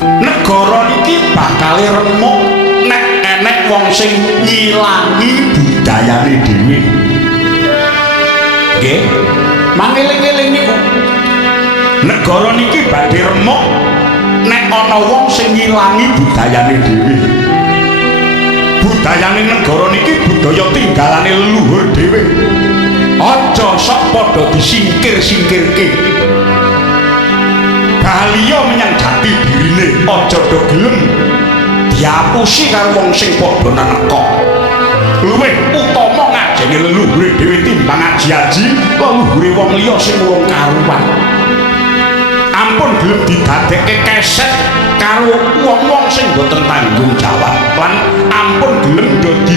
negara iki bakal remuk nek enek wong sing ngilangi budayane dhewe. Nggih, mangeling-eling niku. Negara niki badhe remuk nek ana wong sing ngilangi budayane dhewe. Budayane negara niki budaya tinggalane leluhur dhewe. Aja sok padha disingkir-singkirke. Kaliya menyang jati dirine aja do gelem diapusi karo wong sing padha neka. Luwih utama ngajeni leluhure dhewe timbang aji-aji leluhure wong liya sing wong karuan. Ampun gelem didadekke keset karo wong-wong sing boten tanggung jawab lan ampun gelem dadi